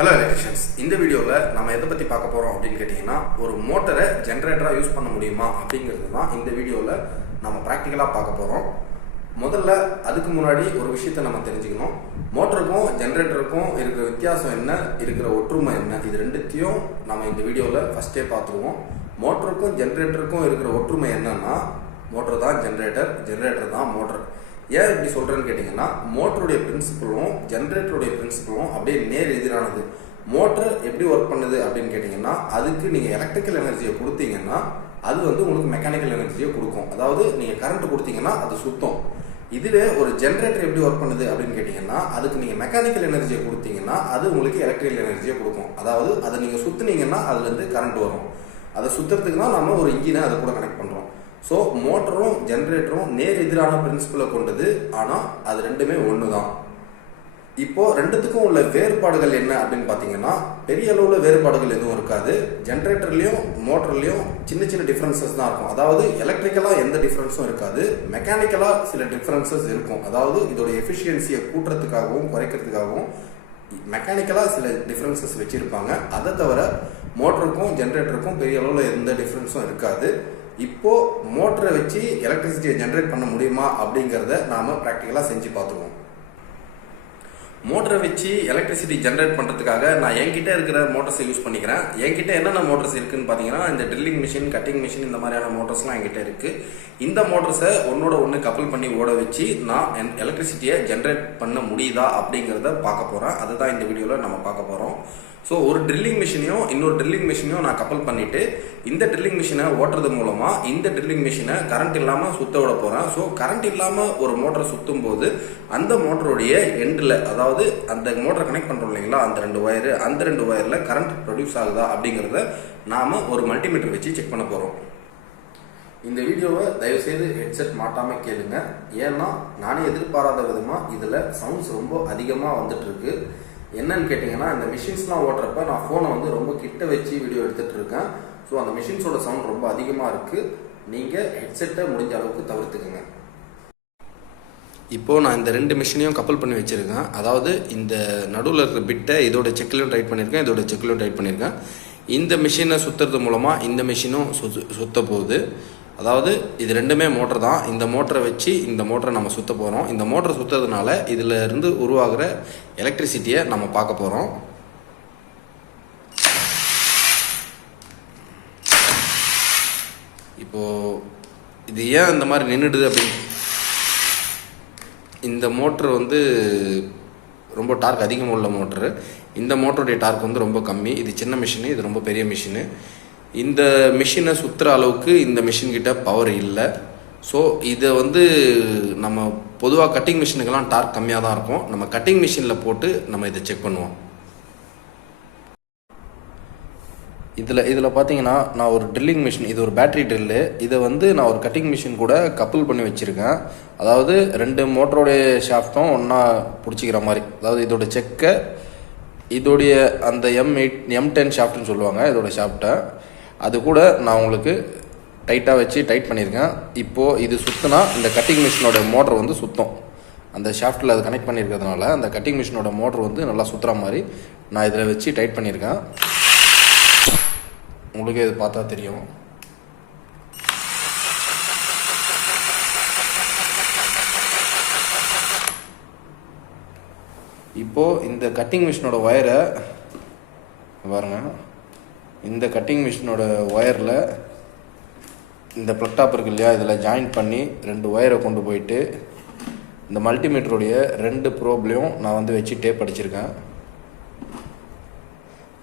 Hello electricians இந்த வீடியோவில் நம்ம எதை பற்றி பார்க்க போகிறோம் அப்படின்னு கேட்டிங்கன்னா ஒரு மோட்டரை ஜென்ரேட்டராக யூஸ் பண்ண முடியுமா அப்படிங்கிறது தான் இந்த வீடியோவில் நம்ம ப்ராக்டிக்கலாக பார்க்க போகிறோம் முதல்ல அதுக்கு முன்னாடி ஒரு விஷயத்தை நம்ம தெரிஞ்சுக்கணும். மோட்டருக்கும் ஜென்ரேட்டருக்கும் இருக்கிற வித்தியாசம் என்ன? இருக்கிற ஒற்றுமை என்ன? இது ரெண்டுத்தையும் நம்ம இந்த வீடியோவில் ஃபஸ்ட்டே பார்த்துருவோம். மோட்டருக்கும் ஜென்ரேட்டருக்கும் இருக்கிற ஒற்றுமை என்னன்னா மோட்டர் தான் ஜென்ரேட்டர் ஜென்ரேட்டர் தான் மோட்டர் ஏன் இப்படி சொல்கிறேன்னு கேட்டிங்கன்னா மோட்டருடைய பிரின்சிபலும் ஜென்ரேட்டருடைய பிரின்சிபலும் அப்படியே நேர் எதிரானது. மோட்டர் எப்படி ஒர்க் பண்ணுது அப்படின்னு கேட்டிங்கன்னா அதுக்கு நீங்கள் எலக்ட்ரிக்கல் எனர்ஜியை கொடுத்தீங்கன்னா அது வந்து உங்களுக்கு மெக்கானிக்கல் எனர்ஜியை கொடுக்கும். அதாவது நீங்கள் கரண்ட் கொடுத்தீங்கன்னா அது சுத்தம். இதுவே ஒரு ஜென்ரேட்டர் எப்படி ஒர்க் பண்ணுது அப்படின்னு கேட்டிங்கன்னா அதுக்கு நீங்கள் மெக்கானிக்கல் எனர்ஜியை கொடுத்தீங்கன்னா அது உங்களுக்கு எலக்ட்ரிக்கல் எனர்ஜியை கொடுக்கும். அதாவது அதை நீங்கள் சுற்றுனீங்கன்னா அதுலேருந்து கரண்ட் வரும். அதை சுற்றுறதுக்கு தான் நம்ம ஒரு இன்ஜினை அதை கூட கனெக்ட் பண்ணுறோம் ஸோ மோட்டரும் ஜென்ரேட்டரும் நேர் எதிரான பிரின்சிபலை கொண்டது. ஆனால் அது ரெண்டுமே ஒன்று தான் இப்போது ரெண்டுத்துக்கும் உள்ள வேறுபாடுகள் என்ன அப்படின்னு பார்த்தீங்கன்னா பெரிய அளவில் வேறுபாடுகள் எதுவும் இருக்காது. ஜென்ரேட்டர்லேயும் மோட்டர்லேயும் சின்ன சின்ன டிஃப்ரென்சஸ் தான் இருக்கும். அதாவது எலக்ட்ரிக்கலாக எந்த டிஃப்ரென்ஸும் இருக்காது. மெக்கானிக்கலாக சில டிஃப்ரென்சஸ் இருக்கும். அதாவது இதோட எஃபிஷியன்சியை கூட்டுறதுக்காகவும் குறைக்கிறதுக்காகவும் மெக்கானிக்கலாக சில டிஃப்ரென்சஸ் வச்சுருப்பாங்க. அதை தவிர மோட்டருக்கும் ஜென்ரேட்டருக்கும் பெரிய அளவில் எந்த டிஃப்ரென்ஸும் இருக்காது. இப்போ மோட்டரை வச்சு எலக்ட்ரிசிட்டியை ஜென்ரேட் பண்ண முடியுமா அப்படிங்கிறத நாம ப்ராக்டிக்கலாக செஞ்சு பார்த்துருவோம் மோட்டரை வச்சு எலக்ட்ரிசிட்டி ஜென்ரேட் பண்ணுறதுக்காக நான் என்கிட்ட இருக்கிற மோட்டர்ஸை யூஸ் பண்ணிக்கிறேன். என்கிட்ட என்னென்ன மோட்டர்ஸ் இருக்குன்னு பார்த்தீங்கன்னா இந்த ட்ரில்லிங் மிஷின் கட்டிங் மிஷின் இந்த மாதிரியான மோட்டர்ஸ்லாம் என்கிட்ட இருக்குது இந்த மோட்டர்ஸை ஒன்னோட ஒன்று கப்பல் பண்ணி ஓட வச்சு நான் என் எலக்ட்ரிசிட்டியை ஜென்ரேட் பண்ண முடியுதா அப்படிங்கிறத பார்க்க போகிறேன் அதுதான் இந்த வீடியோவில் நம்ம பார்க்க போகிறோம் ஸோ ஒரு ட்ரில்லிங் மிஷினையும் இன்னொரு ட்ரில்லிங் மிஷினையும் நான் கப்பல் பண்ணிவிட்டு இந்த ட்ரில்லிங் மிஷினை ஓட்டுறது மூலமாக இந்த ட்ரில்லிங் மிஷினை கரண்ட் இல்லாமல் சுத்த விட போகிறேன் ஸோ கரண்ட் இல்லாமல் ஒரு மோட்டரை சுற்றும் போது அந்த மோட்டருடைய எண்டில் அதாவது அந்த மோட்டரை கனெக்ட் பண்ணுறோம் இல்லைங்களா அந்த ரெண்டு ஒயரு அந்த ரெண்டு ஒயரில் கரண்ட் ப்ரொடியூஸ் ஆகுதா அப்படிங்கிறத நாம் ஒரு மல்டிமீட்டர் வச்சு செக் பண்ண போகிறோம் இந்த வீடியோவை தயவுசெய்து ஹெட்செட் மாட்டாமல் கேளுங்க. ஏன்னா நானே எதிர்பாராத விதமாக இதில் சவுண்ட்ஸ் ரொம்ப அதிகமாக வந்துட்டு இருக்கு. என்னன்னு கேட்டிங்கன்னா இந்த மிஷின்ஸ்லாம் ஓட்டுறப்ப நான் ஃபோனை வந்து ரொம்ப கிட்ட வச்சு வீடியோ எடுத்துகிட்டு இருக்கேன் ஸோ அந்த மிஷின்ஸோட சவுண்ட் ரொம்ப அதிகமாக இருக்குது நீங்கள் ஹெட்செட்டை முடிஞ்ச அளவுக்கு தவிர்த்துக்குங்க. இப்போ நான் இந்த ரெண்டு மிஷினையும் கப்பல் பண்ணி வச்சுருக்கேன். அதாவது இந்த நடுவில் இருக்கிற பிட்டை இதோட செக்கிலும் டைட் பண்ணியிருக்கேன் இதோட செக்கிலும் டைட் பண்ணியிருக்கேன் இந்த மிஷினை சுற்றுறது மூலமாக இந்த மிஷினும் சுத்து சுத்த போகுது அதாவது இது ரெண்டுமே மோட்டர் தான். இந்த மோட்டரை வச்சு இந்த மோட்டரை நம்ம சுற்ற போகிறோம் இந்த மோட்டரை சுற்றுறதுனால இதில் இருந்து உருவாகிற எலக்ட்ரிசிட்டியை நம்ம பார்க்க போகிறோம் இப்போது இது ஏன் இந்த மாதிரி நின்றுடுது அப்படின்னு? இந்த மோட்ரு வந்து ரொம்ப டார்க் அதிகமாக உள்ள மோட்ரு. இந்த மோட்டருடைய டார்க் வந்து ரொம்ப கம்மி. இது சின்ன மிஷினு இது ரொம்ப பெரிய மிஷினு. இந்த மிஷினை சுற்றுற அளவுக்கு இந்த மிஷின்கிட்ட பவர் இல்லை. ஸோ இதை வந்து நம்ம பொதுவாக கட்டிங் மிஷினுக்கெல்லாம் டார்க் கம்மியாக தான் இருக்கும். நம்ம கட்டிங் மிஷினில் போட்டு நம்ம இதை செக் பண்ணுவோம். இதில் இதில் பார்த்தீங்கன்னா நான் ஒரு ட்ரில்லிங் மிஷின் இது ஒரு பேட்டரி ட்ரில்லு இதை வந்து நான் ஒரு கட்டிங் மிஷின் கூட கப்புள் பண்ணி வச்சுருக்கேன். அதாவது ரெண்டு மோட்டரோடைய ஷாஃப்ட்டும் ஒன்றா பிடிச்சிக்கிற மாதிரி. அதாவது இதோட செக்கை இதோடைய அந்த எம் எயிட் எம் டென் ஷாஃப்ட்னு சொல்லுவாங்க இதோட ஷாஃப்ட்டை அது கூட நான் உங்களுக்கு டைட்டாக வச்சு டைட் பண்ணியிருக்கேன். இப்போது இது சுற்றினா இந்த கட்டிங் மிஷினோட மோட்டர் வந்து சுத்தம். அந்த ஷாஃப்ட்டில் அது கனெக்ட் பண்ணியிருக்கிறதுனால அந்த கட்டிங் மிஷினோட மோட்டர் வந்து நல்லா சுற்றுற மாதிரி நான் இதில் வச்சு டைட் பண்ணியிருக்கேன். உங்களுக்கே இது பார்த்தா தெரியும். இப்போது இந்த கட்டிங் மிஷினோட ஒயரை பாருங்க. இந்த கட்டிங் மிஷினோட ஒயரில் இந்த ப்ளக்டாப் இருக்கு இல்லையா? இதில் ஜாயின் பண்ணி ரெண்டு ஒயரை கொண்டு போயிட்டு இந்த மல்டிமீட்டருடைய ரெண்டு ப்ரோப்லேயும் நான் வந்து வச்சு டேப் அடிச்சிருக்கேன்.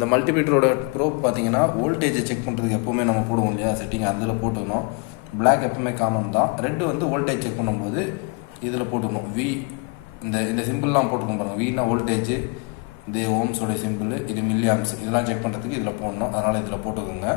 இந்த மல்டிமீட்டரோட ப்ரோப் பார்த்தீங்கன்னா வோல்டேஜை செக் பண்ணுறதுக்கு எப்போவுமே நம்ம போடுவோம் இல்லையா? செட்டிங் அதில் போட்டுக்கணும் பிளாக் எப்பவுமே காமன் தான். ரெட்டு வந்து வோல்டேஜ் செக் பண்ணும்போது இதில் போட்டுக்கணும் வி இந்த இந்த சிம்பிள்லாம் போட்டுக்கணும் பாருங்கள் வீனா வோல்டேஜ் இது ஓம்ஸோட சிம்பிள் இது மில்லியாம்ஸ் இதெல்லாம் செக் பண்ணுறதுக்கு இதில் போடணும். அதனால் இதில் போட்டுக்கோங்க.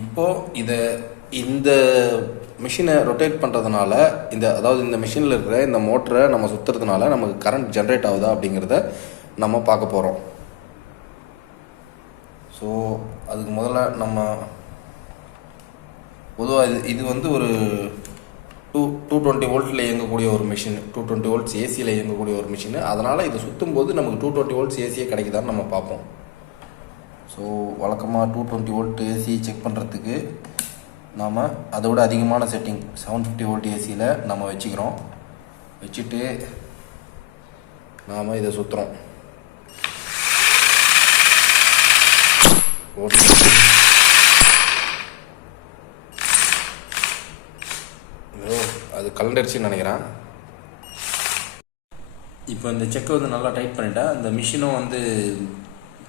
இப்போது இதை இந்த மிஷினை ரொட்டேட் பண்ணுறதுனால இந்த அதாவது இந்த மிஷினில் இருக்கிற இந்த மோட்டரை நம்ம சுற்றுறதுனால நமக்கு கரண்ட் ஜென்ரேட் ஆகுதா அப்படிங்கிறத நம்ம பார்க்க போகிறோம் ஸோ அதுக்கு முதல்ல நம்ம பொதுவாக இது இது வந்து ஒரு டூ டூ டுவெண்ட்டி வோல்ட்டில் இயங்கக்கூடிய ஒரு மிஷின் டூ டுவெண்ட்டி வோல்ட்ஸ் ஏசியில் இயங்கக்கூடிய ஒரு மிஷின் அதனால் இதை சுற்றும் போது நமக்கு டூ டுவெண்ட்டி வோல்ட்ஸ் ஏசியே கிடைக்குதான்னு நம்ம பார்ப்போம். ஸோ வழக்கமாக two twenty volt AC check பண்ணுறதுக்கு நாம் அதை விட அதிகமான செட்டிங் செவன் ஃபிஃப்டி வோல்ட் ஏசியில் நம்ம வச்சுக்கிறோம். வச்சுட்டு நாம் இதை சுற்றுறோம் ஓட்டு அது கலண்டரிச்சின்னு நினைக்கிறேன். இப்போ இந்த செக்கை வந்து நல்லா டைட் பண்ணிட்டேன் இந்த மிஷினும் வந்து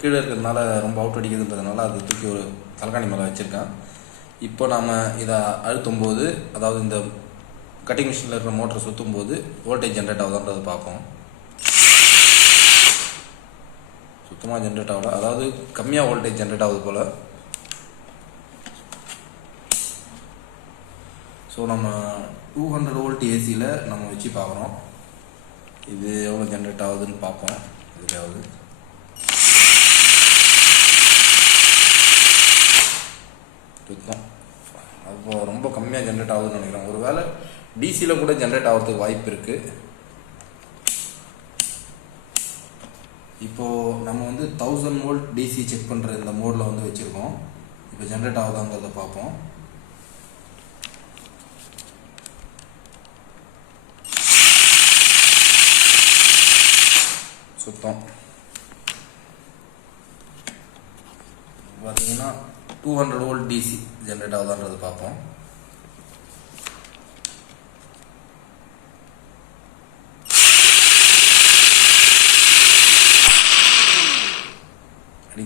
கீழே இருக்கிறதுனால ரொம்ப அவுட் அடிக்குதுன்றதுனால அது தூக்கி ஒரு தலைக்காணி மேலே வச்சுருக்கேன். இப்போ நாம் இதை அழுத்தும் போது அதாவது இந்த கட்டிங் மிஷினில் இருக்கிற மோட்டரை சுற்றும் போது வோல்டேஜ் ஜென்ரேட் ஆகுதான்றதை பார்ப்போம். சுத்தமாக ஜென்ரேட் ஆகல. அதாவது கம்மியாக வோல்டேஜ் ஜென்ரேட் ஆகுது போல். ஸோ நம்ம டூ ஹண்ட்ரட் வோல்ட் ஏசியில் நம்ம வச்சு பார்க்குறோம். இது எவ்வளோ ஜென்ரேட் ஆகுதுன்னு பார்ப்போம். இதுக்காவது சுத்தம் அப்போ ரொம்ப கம்மியாக ஜென்ரேட் ஆகுதுன்னு நினைக்கிறேன். ஒரு வேளை டிசியில் கூட ஜென்ரேட் ஆகிறதுக்கு வாய்ப்பு இருக்குது இப்போது நம்ம வந்து தௌசண்ட் வோல்ட் டிசி செக் பண்ணுற இந்த மோடில் வந்து வச்சுருக்கோம். இப்போ ஜென்ரேட் ஆகுதாங்கிறத பார்ப்போம். சுத்தம். பார்த்தீங்கன்னா two hundred volt DC generate ஆகுதான்றது பார்ப்போம்.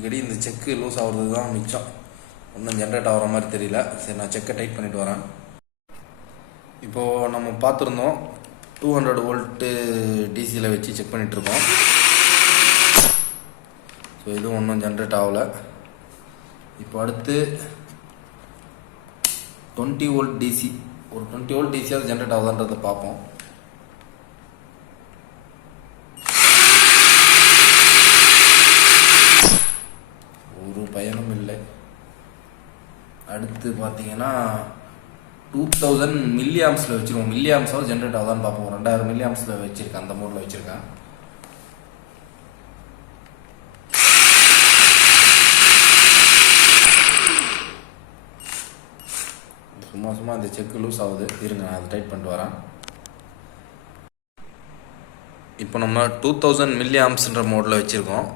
அடிக்கடி இந்த செக்கு லூஸ் ஆகிறது தான் மிச்சம். ஒன்றும் ஜென்ரேட் ஆகிற மாதிரி தெரியல. சரி நான் செக்கை டைட் பண்ணிட்டு வரேன். இப்போது நம்ம பார்த்துருந்தோம் டூ ஹண்ட்ரட் வோல்ட்டு டிசியில் வச்சு செக் பண்ணிகிட்ருக்கோம் ஸோ இதுவும் ஒன்றும் ஜென்ரேட் ஆகலை இப்போ அடுத்து டுவெண்ட்டி வோல்ட் டிசி ஒரு டுவெண்ட்டி வோல்ட் டிசியாவது ஜென்ரேட் ஆகுதான்றதை பார்ப்போம் ஒரு பயனும் இல்லை அடுத்து பார்த்தீங்கன்னா டூ தௌசண்ட் மில்லியாம்ஸில் வச்சுருவோம் மில்லி ஜென்ரேட் ஆகுதான்னு பார்ப்போம். ரெண்டாயிரம் மில்லியாம்ஸில் வச்சுருக்கேன். அந்த மோடில் வச்சுருக்கேன். சும்மா சும்மா இந்த செக் லூஸ் ஆகுது. இருங்க நான் அதை டைட் பண்ணிட்டு வரேன். இப்போ நம்ம டூ தௌசண்ட் மில்லி ஆம்ஸ்ன்ற மோடில் வச்சுருக்கோம்.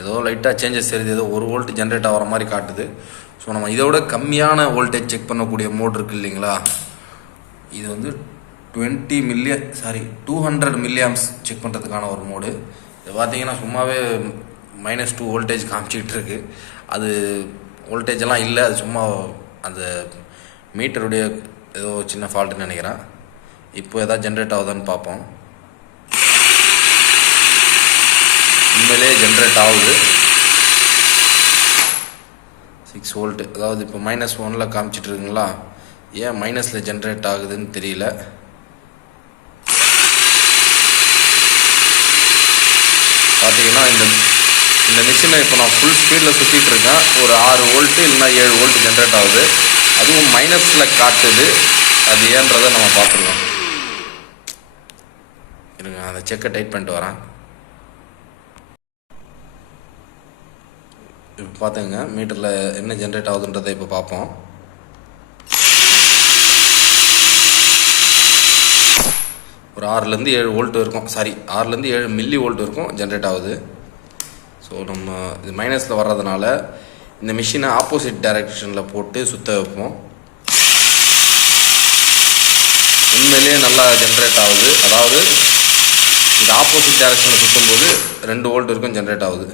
ஏதோ லைட்டாக சேஞ்சஸ் தெரியுது. ஏதோ ஒரு வோல்ட் ஜென்ரேட் ஆகிற மாதிரி காட்டுது. ஸோ நம்ம இதோட கம்மியான வோல்டேஜ் செக் பண்ணக்கூடிய மோட் இருக்குது இல்லைங்களா? இது வந்து twenty million sorry two hundred milliamps check பண்ணுறதுக்கான ஒரு மோடு இது பார்த்தீங்கன்னா சும்மாவே மைனஸ் டூ வோல்டேஜ் காமிச்சிக்கிட்டு இருக்கு. அது வோல்டேஜெல்லாம் இல்லை. அது சும்மா அந்த மீட்டருடைய ஏதோ சின்ன ஃபால்ட்டுன்னு நினைக்கிறேன். இப்போ எதாவது ஜென்ரேட் ஆகுதான்னு பார்ப்போம். உண்மையிலே ஜென்ரேட் ஆகுது. சிக்ஸ் வோல்ட்டு அதாவது இப்போ மைனஸ் ஒனில் காமிச்சிட்டு இருக்குங்களா ஏன் மைனஸில் ஜென்ரேட் ஆகுதுன்னு தெரியல. பார்த்தீங்கன்னா இந்த இந்த மிஷினை இப்போ நான் ஃபுல் ஸ்பீடில் சுற்றிட்டு இருக்கேன் ஒரு ஆறு வோல்ட்டு இல்லைன்னா ஏழு வோல்ட் ஜென்ரேட் ஆகுது. அதுவும் மைனஸில் காட்டுது. அது ஏன்றதை நம்ம பார்த்துருக்கோம் இருங்க அந்த செக்கை டைட் பண்ணிட்டு வரேன். இப்போ பார்த்துங்க மீட்டரில் என்ன ஜென்ரேட் ஆகுதுன்றதை இப்போ பார்ப்போம் ஒரு ஆறுலேருந்து ஏழு வோல்ட் இருக்கும். சாரி ஆறுலேருந்து ஏழு மில்லி வோல்ட் இருக்கும் ஜென்ரேட் ஆகுது. ஸோ நம்ம இது மைனஸில் வர்றதுனால இந்த மிஷினை ஆப்போசிட் டைரக்ஷனில் போட்டு சுத்த வைப்போம். உண்மையிலேயே நல்லா ஜென்ரேட் ஆகுது. அதாவது இந்த ஆப்போசிட் டைரக்ஷனில் சுற்றும்போது ரெண்டு வோல்ட் இருக்கும் ஜென்ரேட் ஆகுது.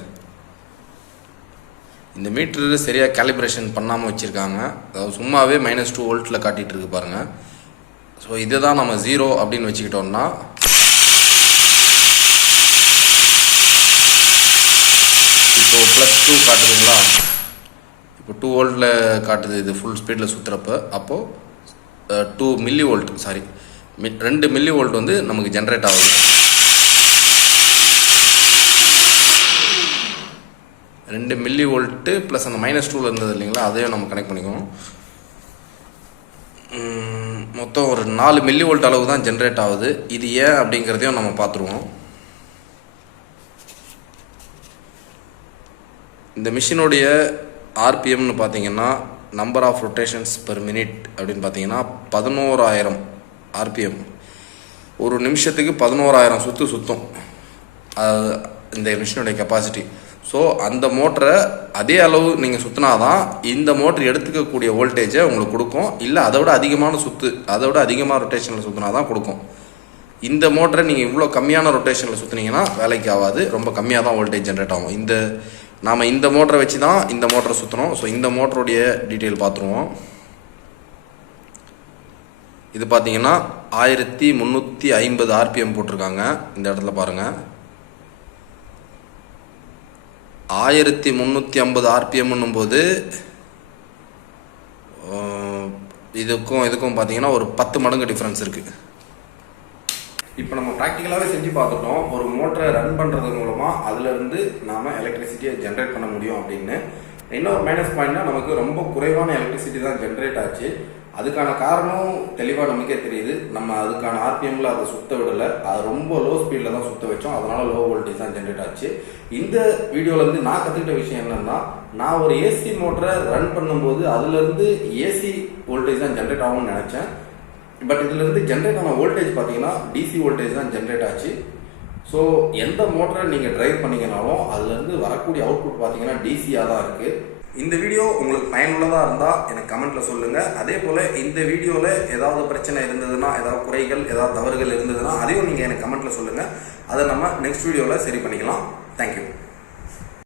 இந்த மீட்ரு சரியாக கேலிப்ரேஷன் பண்ணாமல் வச்சுருக்காங்க. அதாவது சும்மாவே மைனஸ் டூ வோல்ட்டில் காட்டிகிட்டு இருக்கு பாருங்கள் ஸோ இதை தான் நம்ம ஜீரோ அப்படின்னு வச்சுக்கிட்டோம்னா இப்போ ப்ளஸ் டூ காட்டுதுங்களா? இப்போ டூ வோல்ட்டில் காட்டுது இது ஃபுல் ஸ்பீடில் சுற்றுறப்ப அப்போது டூ மில்லி வோல்ட் சாரி ரெண்டு மில்லி வோல்ட் வந்து நமக்கு ஜென்ரேட் ஆகுது. ரெண்டு மில்லி வோல்ட்டு ப்ளஸ் அந்த மைனஸ் டூவில் இருந்தது இல்லைங்களா அதையும் நம்ம கனெக்ட் பண்ணிக்குவோம். மொத்தம் ஒரு நாலு மில்லி வோல்ட் அளவு தான் ஜென்ரேட் ஆகுது. இது ஏன் அப்படிங்கிறதையும் நம்ம பார்த்துருவோம். இந்த மிஷினுடைய ஆர்பிஎம்னு பார்த்தீங்கன்னா number of rotations per minute அப்படின்னு பார்த்தீங்கன்னா பதினோராயிரம் ஆர்பிஎம் ஒரு நிமிஷத்துக்கு பதினோராயிரம் சுற்று சுற்றும் அது இந்த மிஷினுடைய கெப்பாசிட்டி ஸோ அந்த மோட்டரை அதே அளவு நீங்கள் சுற்றினா தான் இந்த மோட்டர் எடுத்துக்கக்கூடிய வோல்டேஜை உங்களுக்கு கொடுக்கும். இல்லை அதை விட அதிகமான சுற்று அதை விட அதிகமாக ரொட்டேஷனில் சுற்றினா தான் கொடுக்கும். இந்த மோட்டரை நீங்கள் இவ்வளோ கம்மியான ரொட்டேஷனில் சுற்றுனீங்கன்னா வேலைக்கு ஆகாது. ரொம்ப கம்மியாக தான் வோல்டேஜ் ஜென்ரேட் ஆகும். இந்த நாம் இந்த மோட்டரை வச்சு தான் இந்த மோட்டரை சுற்றணும் ஸோ இந்த மோட்டருடைய டீட்டெயில் பார்த்துருவோம். இது பார்த்தீங்கன்னா ஆயிரத்தி முந்நூற்றி ஐம்பது ஆர்பிஎம் போட்டிருக்காங்க. இந்த இடத்துல பாருங்கள் ஆயிரத்தி முந்நூற்றி ஐம்பது ஆர்பிஎம்னும் போது இதுக்கும் இதுக்கும் பார்த்தீங்கன்னா ஒரு பத்து மடங்கு டிஃப்ரென்ஸ் இருக்குது இப்போ நம்ம ப்ராக்டிக்கலாகவே செஞ்சு பார்த்துட்டோம். ஒரு மோட்டரை ரன் பண்ணுறது மூலமாக அதிலிருந்து நாம் எலக்ட்ரிசிட்டியை ஜென்ரேட் பண்ண முடியும் அப்படின்னு. இன்னொரு மைனஸ் பாயிண்ட்னா நமக்கு ரொம்ப குறைவான எலக்ட்ரிசிட்டி தான் ஜென்ரேட் ஆச்சு. அதுக்கான காரணம் தெளிவாக நமக்கே தெரியுது. நம்ம அதுக்கான ஆர்பிஎம்ல அதை சுத்த விடலை. அது ரொம்ப லோ ஸ்பீடில் தான் சுத்த வச்சோம். அதனால லோ வோல்டேஜ் தான் ஜென்ரேட் ஆச்சு. இந்த வீடியோவிலேருந்து நான் கற்றுக்கிட்ட விஷயம் என்னன்னா நான் ஒரு ஏசி மோட்டரை ரன் பண்ணும்போது அதுலேருந்து ஏசி வோல்டேஜ் தான் ஜென்ரேட் ஆகும்னு நினச்சேன். பட் இதுலேருந்து ஜென்ரேட் ஆன வோல்டேஜ் பார்த்தீங்கன்னா டிசி வோல்டேஜ் தான் ஜென்ரேட் ஆச்சு. ஸோ எந்த மோட்டரை நீங்கள் ட்ரைவ் பண்ணிங்கனாலும் அதுலேருந்து வரக்கூடிய அவுட்புட் பார்த்தீங்கன்னா டிசியாக தான் இருக்குது இந்த வீடியோ உங்களுக்கு பயனுள்ளதாக இருந்தால் எனக்கு கமெண்ட்டில் சொல்லுங்கள் அதே போல் இந்த வீடியோவில் ஏதாவது பிரச்சனை இருந்ததுன்னா ஏதாவது குறைகள் ஏதாவது தவறுகள் இருந்ததுன்னா அதையும் நீங்கள் எனக்கு கமெண்ட்டில் சொல்லுங்கள் அதை நம்ம நெக்ஸ்ட் வீடியோவில் சரி பண்ணிக்கலாம். தேங்க்யூ